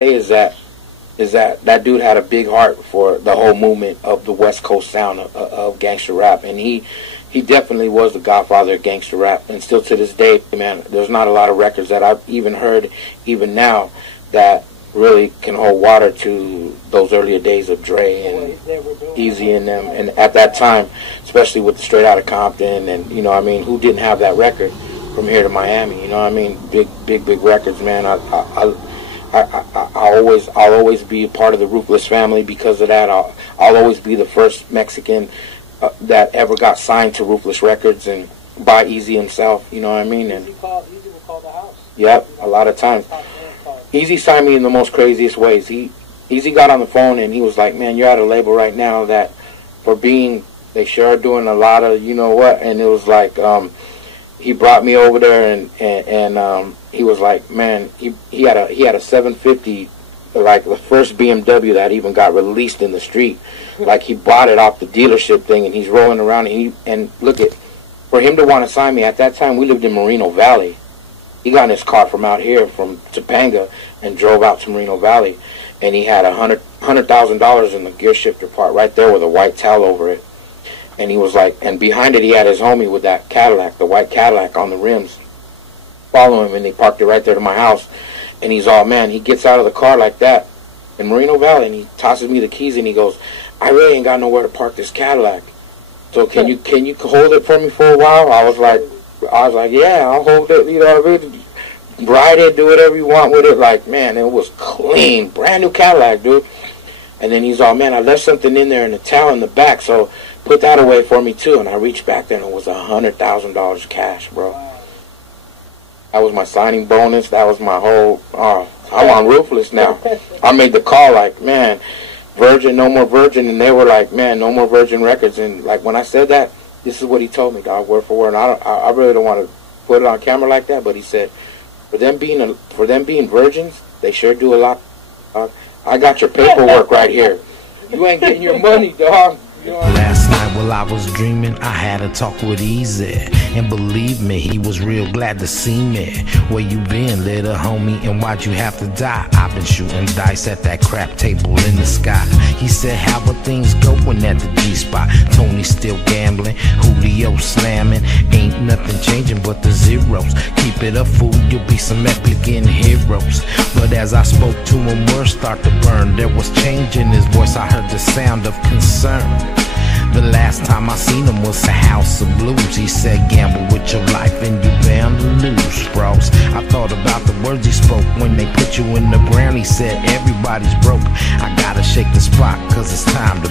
Is that dude had a big heart for the whole movement of the West Coast sound of gangster rap, and he definitely was the godfather of gangster rap, and still to this day, man, there's not a lot of records that I've even heard, even now, that really can hold water to those earlier days of Dre and Eazy and them, and at that time, especially with the Straight Outta Compton, and you know, I mean, who didn't have that record from here to Miami? You know, what I mean, big records, man. I'll always be a part of the Ruthless family because of that. I'll always be the first Mexican that ever got signed to Ruthless Records and by Eazy himself. You know what I mean? And Eazy would call the house. Yep, a lot of times. Eazy signed me in the most craziest ways. Eazy got on the phone and he was like, "Man, you're at a label right now that they sure are doing a lot of you know what." And it was like he brought me over there and he was like, man, he had a 750, like the first BMW that even got released in the street. Like he bought it off the dealership thing, and he's rolling around and look at, for him to want to sign me at that time, we lived in Moreno Valley. He got in his car from out here from Topanga and drove out to Moreno Valley, and he had $100,000 in the gear shifter part right there with a white towel over it. And he was like, and behind it he had his homie with that Cadillac, the white Cadillac on the rims, following him, and they parked it right there to my house. And he's all, man, he gets out of the car like that in Moreno Valley, and he tosses me the keys, and he goes, "I really ain't got nowhere to park this Cadillac. So can you hold it for me for a while?" I was like, yeah, I'll hold it. You know what I mean? Ride it, do whatever you want with it. Like, man, it was clean, brand new Cadillac, dude. And then he's all, "Man, I left something in there in the towel in the back, so put that away for me too." And I reached back there, and it was $100,000 cash, bro. That was my signing bonus. That was my whole. I'm on Ruthless now. I made the call, like, man, Virgin, no more Virgin, and they were like, man, no more Virgin Records. And like when I said that, this is what he told me, dog, word for word. And I really don't want to put it on camera like that, but he said, for them being virgins, they sure do a lot. I got your paperwork right here. You ain't getting your money, dog. Last night while I was dreaming, I had a talk with Eazy, and believe me, he was real glad to see me. Where you been, little homie, and why'd you have to die? I've been shooting dice at that crap table in the sky. He said, how are things going at the G-spot? Tony still gambling, Julio slamming, ain't nothing changing but the zeros. Keep it up, fool, you'll be some epic heroes. But as I spoke to him, words start to burn. There was change in his voice, I heard the sound of concern. The last time I seen him was a House of Blues. He said, gamble with your life and you bound to lose, bros. I thought about the words he spoke when they put you in the ground. He said, everybody's broke. I gotta shake the spot, cause it's time to